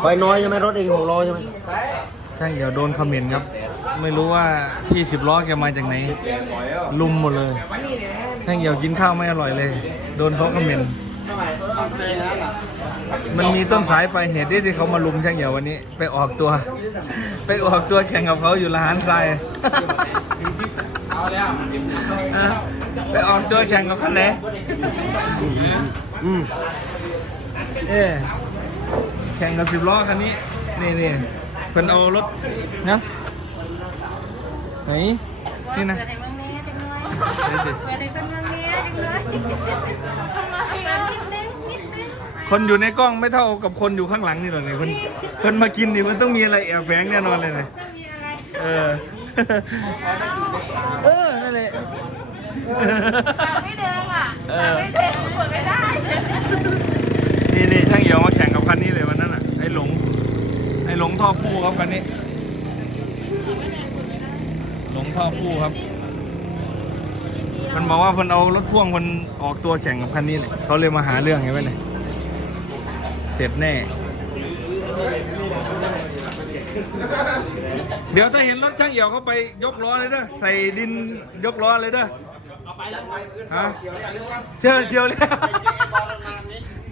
ไฟน้อยใช่ไหมรถเองของล้อใช่ไหมใช่เดี๋ยวโดนคอมเมนต์ครับ ไม่รู้ว่าพี่สิบล้อแกมาจากไหน ลุมหมดเลยช่งเหี่ยวกินข้าวไม่อร่อยเลย โดนเขาคอมเมนต์มันมีต้นสายไปลายเหตุที่ที่เขามาลุมช่างเหี่ยววันนี้ ไปออกตัว ไปออกตัวแข่งกับเขาอยู่ละหานทรายไปออกตัวแข่งกับคันไหน อืมเอ๊ะแข่งกับสิบล้อคันนี้ นี่นี่เพิ่นเอารถนะไหนนี่นะเปิดให้เมืองนี้จังเลยเปิดให้คนเมืองนี้จังเลยทำไมอะนิดนึงนิดนึงคนอยู่ในกล้องไม่เท่ากับคนอยู่ข้างหลังนี่หรอกเนี่ยคนเพิ่นมากินนี่มันต้องมีอะไรแอบแฝงแน่นอนเลยนะต้องมีอะไรเออ เออ นั่นแหละปากไม่เดิมอะ เอ ปาก อ ไม่เดิมเปิดไม่ได้ นี่นี่ช่างเหี่ยวมาแข่งกับคันนี้เลยวันนั้นอะ ไอ้หลง ไอ้หลงท่อผู้ครับคันนี้ หลงท่อผู้ครับ มันบอกว่าคนเอารถพ่วงคนออกตัวแข่งกับคันนี้เลยเขาเลยมาหาเรื่องไงไว้เลยเสร็จแน่ เดี๋ยวถ้าเห็นรถช่างเหี่ยวเขาไปยกล้อเลยเด้อใส่ดินยกล้อเลยเด้อฮะเชียวเชียวเลย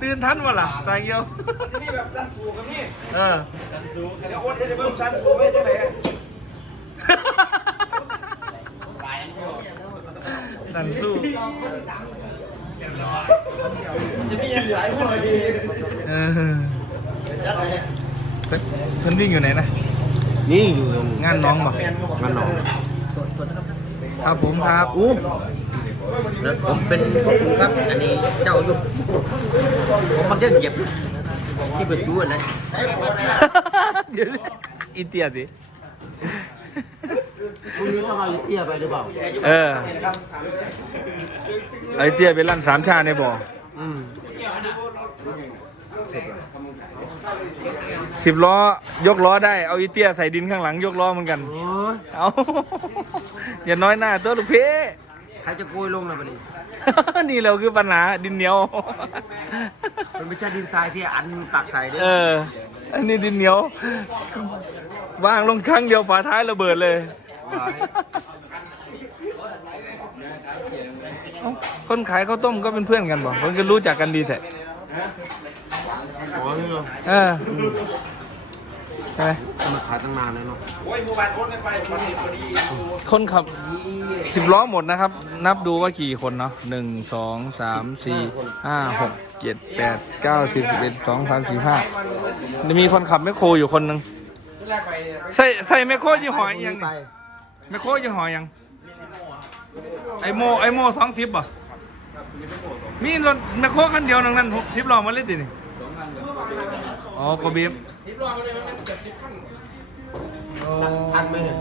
ตื่นทันวะล่ะตายเหี่ยวนี่แบบสั้นสูงครับนี่เออเดี๋ยวโอนให้ได้เบิ่งสั้นสูงไว้จังไหนอะสันสู้จะมียังหลายคนเลยดีเออเพิ่นเพิ่นวิ่งอยู่ไหนนะนี่อยู่งานน้องบอกงานน้อง ครับผมครับอู้ แล้วผมเป็นพ่อครูครับ อันนี้เจ้าอยู่ผมมันจะเหยียบที่ประตูอันนั้นเดี๋ยวอีเตียดิพรุ่งนี้ต้องเอาเตี้ยไปหรือเปล่า เออไอเตียไปลั่นสามชาในบ่ออืมสิบล้อยกล้อได้เอาอีเตียใส่ดินข้างหลังยกล้อเหมือนกันโอ้ยเอาอย่าน้อยหน้าตัวลูกเพ่ใค รจะโกยลงนะบัดนี้ นี่เราคือปัญหาดินเหนียว มันไม่ใช่ดินทรายที่อันตักใส่เด้เออ อันนี้ดินเหนียว วางลงครั้งเดียวฝาท้ายระเบิดเลยเอ้าคนขายข้าวต้มก็เป็นเพื่อนกันบอกคนก็รู้จักกันดีแท้โอ้ยเออใช่ไหมมาขายตั้งนานแล้วเนาะคนขับสิบล้อหมดนะครับ นับดูว่ากี่คนเนาะหนึ่งสองสามสี่ห้าหกเจ็ดแปดเก้าสิบสิบเอ็ดสองสามสี่ห้ามีคนขับแมคโครอยู่คนหนึ่งใส่ใส่แมคโครยี่ห้ออีกอยังไปนี่แมคโครยี่ห้ออีกอยัง ไอโมไอโมสองสิบป่ะมีรถแมคโครคันเดียวนั่งนั้นสิบล้อมาเลยตินี่อ๋อกบีบ ทันไหมเนี่ย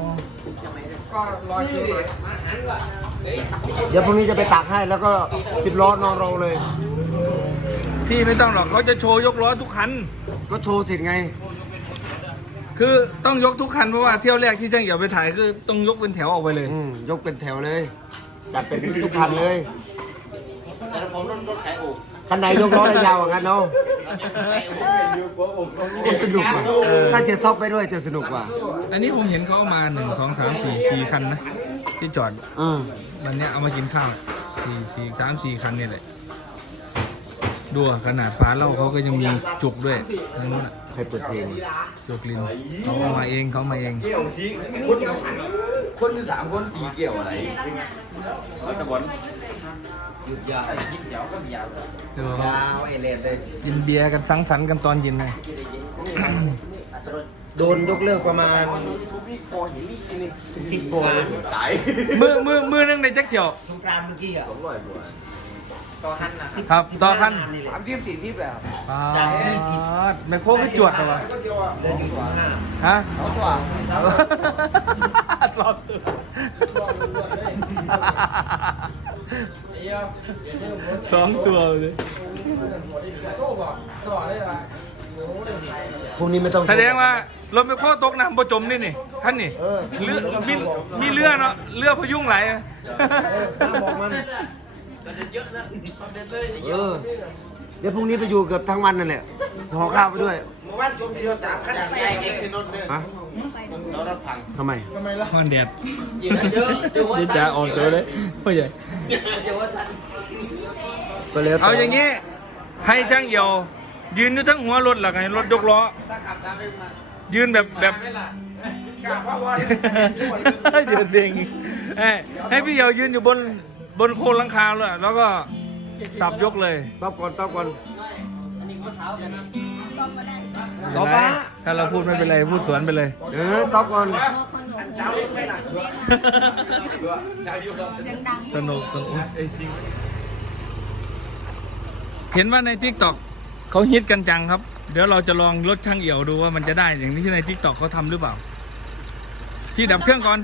เดี๋ยวพรุ่งนี้จะไปตักให้แล้วก็สิบล้อนอนรอเลย พี่ไม่ต้องหรอกเขาจะโชว์ยกล้อทุกคัน ก็โชว์เสร็จไง คือต้องยกทุกคันเพราะว่าเที่ยวแรกที่ช่างเหี่ยวไปถ่ายคือต้องยกเป็นแถวออกไปเลย อืมยกเป็นแถวเลย จัดเป็นทุกคันเลยคันไหนยกล้อได้ยาวกว่ากันเนาะโอ้ สนุกว่ะถ้าเจท็อปไปด้วยจะสนุกกว่า อันนี้ผมเห็นเขาเอามาหนึ่งสองสามสี่สี่คันนะ ที่จอดอืมวันเนี้ยเอามากินข้าวสี่สี่สามสี่คันเนี่ยแหละดูอะขนาดฟ้าเหล่าเขาก็ยังมีจุกด้วยนั่นน่ะใครเปิดเพลงจุกลินเขาเอามาเองเขามาเองคนที่สามคนสีเกี่ยวอะไร ตะบอนหยุดยาวยิบยาวก็ยาวเดี๋ยวยาวเอเลนเลยกินเบียร์กันสังสรรค์กันตอนเย็นไงโดนยกเลิกประมาณสิบโมงตายมือมือมือนึงในแจ็คเขียว สงกรานต์เมื่อกี้อะครับต่อคันนี่แหละ สามสิบสี่สิบแล้วจากยี่สิบแมคโครก็จวดเหรอวะเหลือยี่สิบห้าฮะสองตัวสอบตัว สองตัวเลยพรุ่งนี้ไม่ต้องแสดงว่ารถไมโครตกน้ำประจมนี่นี่ท่านนี่เรือมีมีเรือเนาะเรือพยุงไหลเออบอกมันเออเดี๋ยวพรุ่งนี้ไปอยู่เกือบทั้งวันนั่นแหละห่อข้าวไปด้วย ฮะทำไมมันแดดเดี๋ยวจะออกตัวเลยพ่อใหญ่ก็เลยเอาอย่างนี้ให้ช่างเหี่ยวยืนอยู่ทั้งหัวรถหลักไงรถยกล้อยืนแบบแบบยืนเพลงเอ้ยให้พี่เหี่ยวยืนอยู่บนบนโคนหลังคาเลยแล้วก็สับยกเลยตอบก่อนตอบก่อนไม่เป็นไรถ้าเราพูดไม่เป็นไรพูดสวนไปเลยเออตอบก่อนสนุกสนุกเอ้ยจริง เห็นว่าในทิกตอกเขาฮิตกันจังครับ เดี๋ยวเราจะลองรถช่างเอี่ยวดูว่ามันจะได้อย่างที่ในทิกตอกเขาทำหรือเปล่า ที่ดับเครื่องก่อน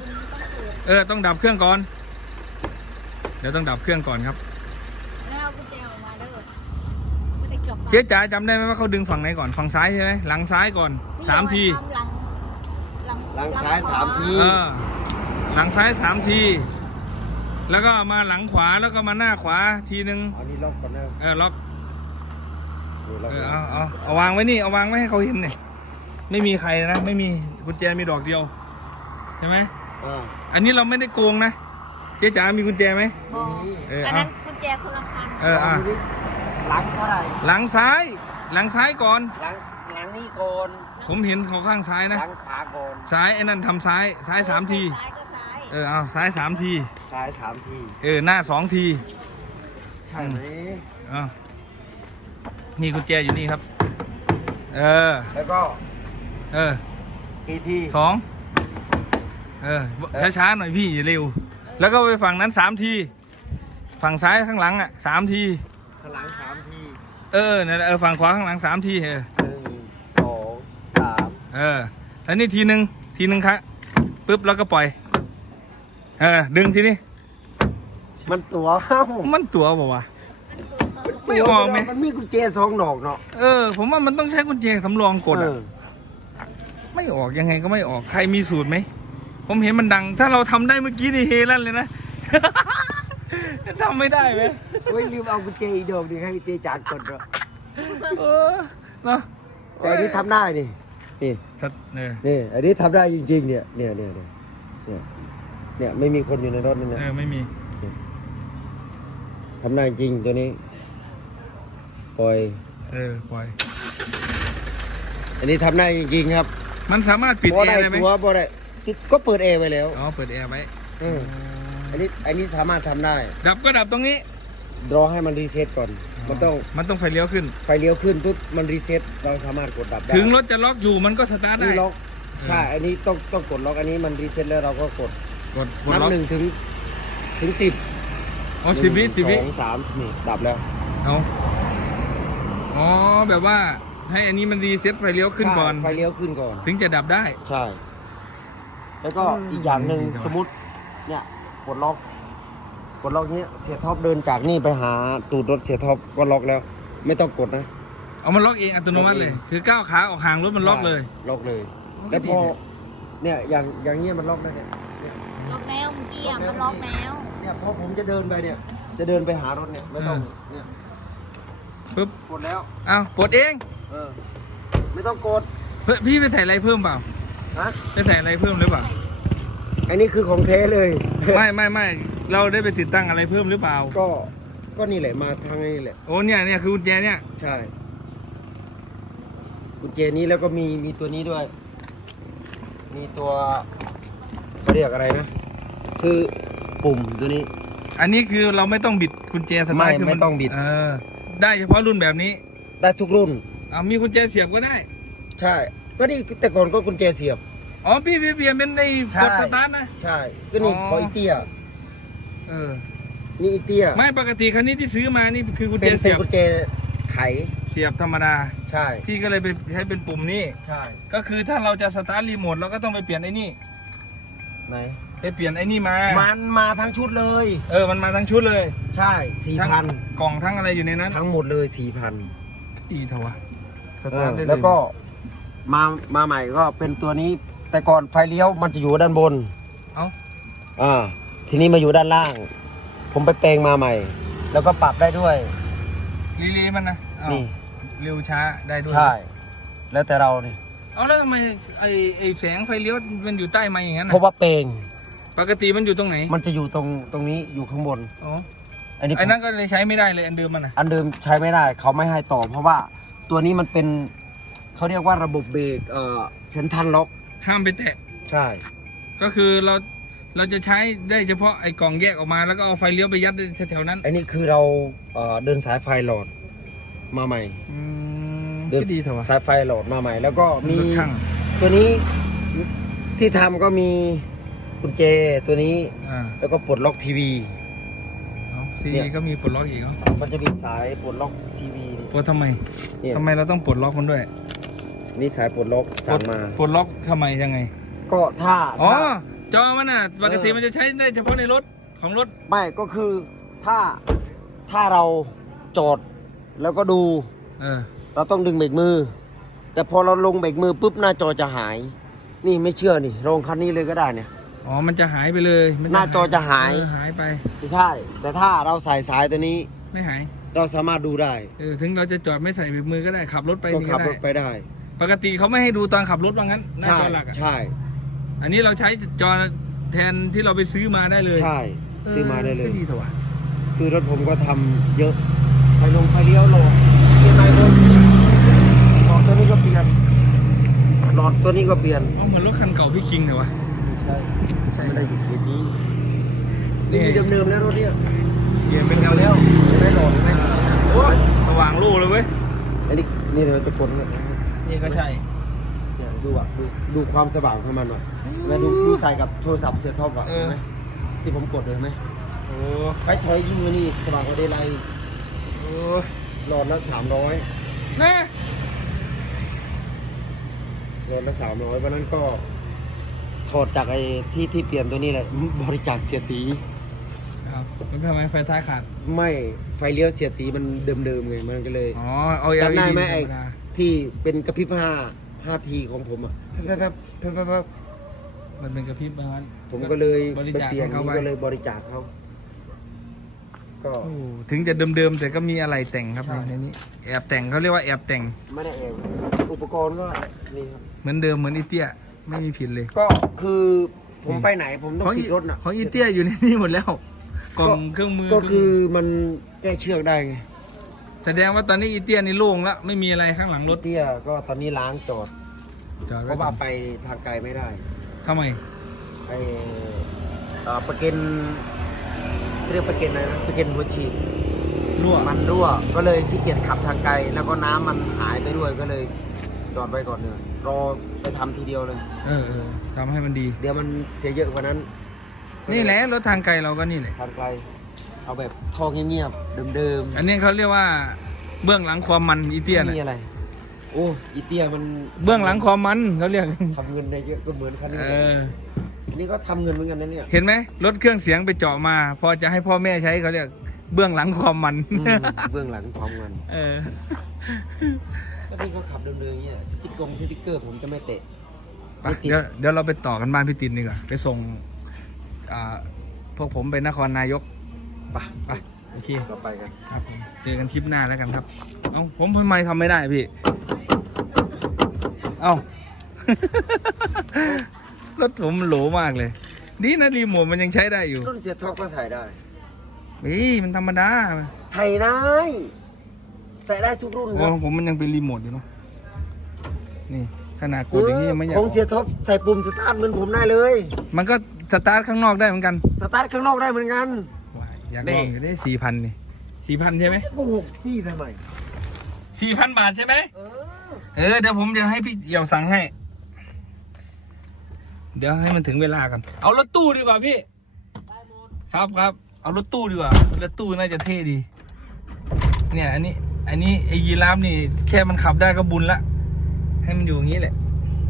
เออต้องดับเครื่องก่อน เดี๋ยวต้องดับเครื่องก่อนครับ จ๊จ๋าจำได้ไหมว่าเขาดึงฝั่งไหนก่อนฝั่งซ้ายใช่ไหมหลังซ้ายก่อนสามทีหลังหลังหลังซ้ายสามทีเออหลังซ้ายสามที แล้วก็มาหลังขวาแล้วก็มาหน้าขวาทีนึงอันนี้ล็อกก่อนนะเออล็อกนี่ล็อกเออก่อนเอาเอาเอาวางไว้นี่เอาวางไว้ให้เขาเห็นเนี่ยไม่มีใครนะไม่มีกุญแจมีดอกเดียวใช่ไหมอ่าอันนี้เราไม่ได้โกงนะเจ๊จ๋ามีกุญแจไหมเอออันเอานั้นกุญแจคนละคันเอออะ หลังเท่าไหร่หลังซ้าย หลังซ้ายก่อน หลังหลังนี่ก่อนผมเห็นเขาข้างซ้ายหนะลังขวาก่อนซ้ายไอ้นั่นทำซ้าย ซ้ายสามที ซ้ายก็ซ้ายเออเอาซ้ายสามที ซ้ายสามทีเออหน้าสองที ใช่ไหมเอานี่กุญแจอยู่นี่ครับ เออ แล้วก็เออ กี่ทีสอง เออ ช้าๆหน่อยพี่อย่าเร็ว แล้วก็ไปฝั่งนั้นสามที ฝั่งซ้ายข้างหลังอะสามที ข้างหลังสามทีเออนั่นแหละเออฝั่งขวาข้างหลังสามทีเออหนึ่งสองสามเออแล้วนี่ทีหนึ่งทีหนึ่งครับปุ๊บแล้วก็ปล่อย เออ ดึงทีนี้มันตัวเข้ามันตัวบอกว่าวะ ไม่ออกไหม มันมีกุญแจสองดอกเนาะเออ ผมว่ามันต้องใช้กุญแจสำรองกดเออะอไม่ออกยังไงก็ไม่ออกใครมีสูตรไหม ผมเห็นมันดัง ถ้าเราทำได้เมื่อกี้นี่เฮลั่นเลยนะ ทำไม่ได้ไหมเฮ้ยลืมเอากุญแจอีกดอกนึงให้กุญแจจานกดเนาะเออเนาะแต่อันนี้ทำได้นี่นี่สัตว์เออนี่อันนี้ทำได้จริงๆเนี่ยเนี่ยเนี่ยเนี่ยเนี่ยเนี่ยไม่มีคนอยู่ในรถนั่นเอนะอไม่มีทำได้จริงตัวนี้ปล่อยเออปล่อย อันนี้ทำได้จริงๆครับ มันสามารถปิดบ่แอได้ร์ได้ไหมตัวบ่ได้ติดก็เปิดแอร์ไว้แล้วอ๋อเปิดแอร์ไว้อืม อันนี้อันนี้สามารถทำได้ ดับก็ดับตรงนี้ รอให้มันรีเซ็ตก่อน มันต้องมันต้องไฟเลี้ยวขึ้น ไฟเลี้ยวขึ้นปุ๊บมันรีเซ็ตเราสามารถกดดับได้ถึงรถจะล็อกอยู่มันก็สตาร์ทได้ นี่ล็อกใช่อันนี้ต้องต้องกดล็อกอันนี้มันรีเซ็ตแล้วเราก็กดกดกดนับล็อกหนึ่งถึงถึงสิบอ๋อสิบวิสิบวิสองสามนี่ดับแล้วเอาอ๋อแบบว่าให้อันนี้มันรีเซ็ตไฟเลี้ยวขึ้นก่อน ใช่ไฟเลี้ยวขึ้นก่อน ถึงจะดับได้ ใช่ แล้วก็อีกอย่างหนึ่งสมมติเนี่ย กดล็อกกดล็อกเนี้ยเสียท็อปเดินจากนี่ไปหาตูดรถเสียท็อปก็ล็อกแล้ว ไม่ต้องกดนะเอามันล็อกเองอัตโนมัติเลย คือก้าวขาออกห่างรถมันล็อกเลยใช่ล็อกเลยโอ้แล้วดีพอจังเนี่ยอย่างอย่างเงี้ยมันล็อกได้เนี่ยล็อกแล้วเมื่อกี้อะมันล็อกแล้วเนี่ยพอผมจะเดินไปเนี่ย จะเดินไปหารถเนี่ยไม่ต้องเนี่ยปุ๊บกดแล้วเอาปลดเองเออไม่ต้องกดเฮ้ยพี่ไปใส่อะไรเพิ่มเปล่าฮะไปใส่อะไรเพิ่มหรือเปล่า อันนี้คือของแท้เลย ไม่ไม่ไม่เราได้ไปติดตั้งอะไรเพิ่มหรือเปล่า ก็ก็นี่แหละมาทางนี้แหละ โอ้เนี่ยเนี่ยคือกุญแจเนี่ย ใช่กุญแจนี้แล้วก็มีมีตัวนี้ด้วย มีตัวเขาเรียกอะไรนะ คือปุ่มตัวนี้ อันนี้คือเราไม่ต้องบิดกุญแจสตาร์ทไม่คือไม่ต้องบิด เออได้เฉพาะรุ่นแบบนี้ได้ทุกรุ่น เอามีกุญแจเสียบก็ได้ ใช่ ก็นี่แต่ก่อนก็กุญแจเสียบ อ๋อพี่พี่เปลี่ยนเป็นในใช่ กดสตาร์ทนะ ใช่ ก็นี่อ๋อ ขออีเตียเออ นี่อีเตียไม่ปกติคันนี้ที่ซื้อมานี่คือกุญเป็แจนเป็เสีนยบกุญแจไข เสียบธรรมดา ใช่ พี่ก็เลยไปใช้เป็นปุ่มนี้ใช่ ก็คือถ้าเราจะสตาร์ทรีโมทเราก็ต้องไปเปลี่ยนไอ้นี่ ไหน ไปเปลี่ยนไอ้นี่มา มันมาทั้งชุดเลย เออ มันมาทั้งชุดเลยใช่สี่ทั้งพันกล่องทั้งอะไรอยู่ในนั้นทั้งหมดเลยสี่พันดีเถอะวะสเอตาร์อทได้เลยแล้วก็มามาใหม่ก็เป็นตัวนี้ แต่ก่อนไฟเลี้ยวมันจะอยู่ด้านบนเอ้า อ่า ทีนี้มาอยู่ด้านล่าง ผมไปแปลงมาใหม่ แล้วก็ปรับได้ด้วยลีลีมันนะอ้าวนี่เร็วช้าได้ด้วยใช่ แล้วแต่เรานี่เอาแล้วทำไมไอไอแสงไฟเลี้ยวมันอยู่ใต้ไม้อย่างนั้นเพราะน่ะว่าเปลงปกติมันอยู่ตรงไหนมันจะอยู่ตรงตรงนี้อยู่ข้างบน อ๋ออันนี้ไอ้นั่นก็เลยใช้ไม่ได้เลยอันเดิมมันอะอันเดิมใช้ไม่ได้เขาไม่ให้ต่อ เพราะว่าตัวนี้มันเป็นเขาเรียกว่าระบบเบรกเอ่อเซนทันล็อก ห้ามไปแตะ ใช่ ก็คือเราเราจะใช้ได้เฉพาะไอ้กล่องแยกออกมาแล้วก็เอาไฟเลี้ยวไปยัดแถวๆนั้นอันนี้คือเราเอ่อเดินสายไฟหลอดมาใหม่ อืมเดินก็ดีเถอะวะสายไฟหลอดมาใหม่ แล้วก็มีรถช่างตัวนี้ที่ทำก็มีกุญแจตัวนี้อ่าแล้วก็ปลดล็อกทีวี เอาซีเนี่ดียก็มีปลดล็อกอีกเหรอมันจะมีสายปลดล็อกทีวีปลดทำไมเนี่ยทำไมเราต้องปลดล็อกมันด้วย นี่สายปลดล็อกสั่งมา ปลดล็อกทำไมยังไง ก็ถ้าอ๋อ ถ้า จอมันอะปกติเออ มันจะใช้ได้เฉพาะในรถของรถ ไม่ก็คือถ้าถ้าเราจอดแล้วก็ดู เออ เราต้องดึงเบรกมือ แต่พอเราลงเบรกมือปุ๊บหน้าจอจะหาย นี่ไม่เชื่อนี่ลงคันนี้เลยก็ได้เนี่ย อ๋อ มันจะหายไปเลยมัหน้าจอจะหาย เออหายไป ใช่แต่ถ้าเราใส่สายตัวนี้ไม่หาย เราสามารถดูได้ เออ ถึงเราจะจอดไม่ใส่เบรกมือก็ได้ขับรถไปก็นี่ขับก็รได้ถไปได้ ปกติเขาไม่ให้ดูตอนขับรถว่างั้นหน้าใช่จอหลักอะใช่อันนี้เราใช้จอแทนที่เราไปซื้อมาได้เลยใช่ซื้อมาได้เลย ก็ดีเถอะวะคือรถผมก็ทำเยอะไฟลงไฟเลี้ยวโหลดเปลี่ยนไฟลงหลอดตัวนี้ก็เปลี่ยนหลอดตัวนี้ก็เปลี่ยนเอาเหมือนรถคันเก่าพี่คิงเถอะวะใช่ใช่ ไม่ได้อยู่เขตนี้นี่นี่มีเดิมๆแล้วรถเนี่ยเปลี่ยนเป็นแนวแล้แล้ววไม่หลอดไหมโอ้ยสว่างลู่เลยเว้ย อันนี้นี่เราจะกดเนี่ย นี่ก็ใช่ เนี่ยดูอะดูดูความสว่างของมันหน่อยแล้วดูดูใส่กับโทรศัพท์เสียท็อปอะเออ เห็นไหมที่ผมกดเลยเห็นไหมโอ้ไปถอยยิงมานี่สว่างกว่าเดย์ไลท์โอ้หลอดละสามร้อยนะหลอดละสามร้อยวันนั้นก็ถอดจากไอ้ที่ที่เปลี่ยนตัวนี้แหละบริจาคเสียตีครับแล้วทำไมไฟท้ายขาด ไม่ไฟเลี้ยวเสียตีมันเดิมๆไงมันก็เลย อ๋อ เอาจำได้ LED ไหมธรไอ้รมดา ที่เป็นกระพริบห้าห้าทีของผมอะแป๊บแป๊บแป๊บแป๊บแป๊บมันเป็นกระพริบมาผมก็เลยบริไปจาคเปลี่ยนให้เขาไว้ก็เลยบริจาคเขาก็ โอ้ถึงจะเดิมๆแต่ก็มีอะไรแต่งครับในนี้ แอบแต่งเขาเรียกว่าแอบแต่งไม่ได้เองอุปกรณ์ก็นี่ครับ เหมือนเดิมเหมือนอีเตี้ยไม่มีผิดเลยก็คือผมไปไหนผมต้องของติดรถน่ะของอีเตี้ยอยู่ในนี่หมดแล้วกล่องเครื่องมือก็คือมันแก้เชือกได้ไง แสดงว่าตอนนี้อีเตี้ยนี่โล่งแล้วไม่มีอะไรข้างหลังรถเตี้ยก็ตอนนี้ล้างจอดจอดเพไว้ราะก่อว่านไปทางไกลไม่ได้ทำไมไอเอ่อประเกันเรียกประเกันอะไรนะประเกันหัวฉีดรั่วมันรั่ว ก็เลยขี้เกียจขับทางไกล แล้วก็น้ำมันหายไปด้วยก็เลยจอดไว้ก่อนเนี่ยรอไปทำทีเดียวเลย เออเออทำให้มันดี เดี๋ยวมันเสียเยอะกว่านั้นนี่แหละรถทางไกลเราก็นี่แหละทางไกล เอาแบบท่อเงียบๆเดิมอันนี้เขาเรียกว่าเบื้องหลังความมันอีๆเตี้ยไม่น่ะมีอะไร โอ้อีเตี้ยมันเบื้องหลังความมันเขาเรียกทำเงินได้เยอะก็เหมือนคันนี้เอออันนี้ก็ทำเงินเหมือนกันนะเนี่ยเห็นไหมรถเครื่องเสียงไปเจาะมา พอจะให้พ่อแม่ใช้เขาเรียกเบื้องหลังความมัน อืมเบื้องหลังความเงินเออ ก็นี่ก็ขับเดิมๆอย่างเงี้ยสติ๊กกงสติ๊กเกอร์ผมจะไม่เตะไปเดี๋ยวเดี๋ยวเราไปต่อกันบ้านพี่ตินดีกว่าไปส่งอ่าพวกผมไปนครนายก ไปไปโอเคก็ไปกันครับผมเจอกันคลิปหน้าแล้วกันครับ เอ้าผมทำไมทำไม่ได้พี่ เอ้า รถผมโหลมากเลย ดีนะรีโมทมันยังใช้ได้อยู่รุ่นเสียท็อปก็ใส่ได้นี่มันธรรมดาใส่ได้ใส่ได้ทุกรุ่นคโอ้รับผมมันยังเป็นรีโมทอยู่เนาะนี่ขนาดกดอย่างนี้ยังไม่อยากของเสียท็อปใส่ปุ่มสตาร์ทเหมือนผมได้เลย มันก็สตาร์ทข้างนอกได้เหมือนกัน สตาร์ทข้างนอกได้เหมือนกันว้าย อยากนี่ลองอยู่ได้สี่พันนี่สี่พันใช่ไหมโกหกพี่ทำไมสี่พันบาทใช่ไหมเออเออเดี๋ยวผมจะให้พี่เอี่ยวสั่งให้ เดี๋ยวให้มันถึงเวลากัน เอารถตู้ดีกว่าพี่ ครับครับ เอารถตู้ดีกว่ารถตู้น่าจะเท่ดี เนี่ย อันนี้ อันนี้ไอ้ยีราฟนี่ แค่มันขับได้ก็บุญละ ให้มันอยู่อย่างนี้แหละ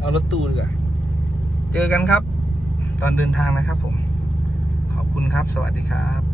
เอารถตู้ดีกว่า เจอกันครับ ตอนเดินทางนะครับผม ขอบคุณครับ สวัสดีครับ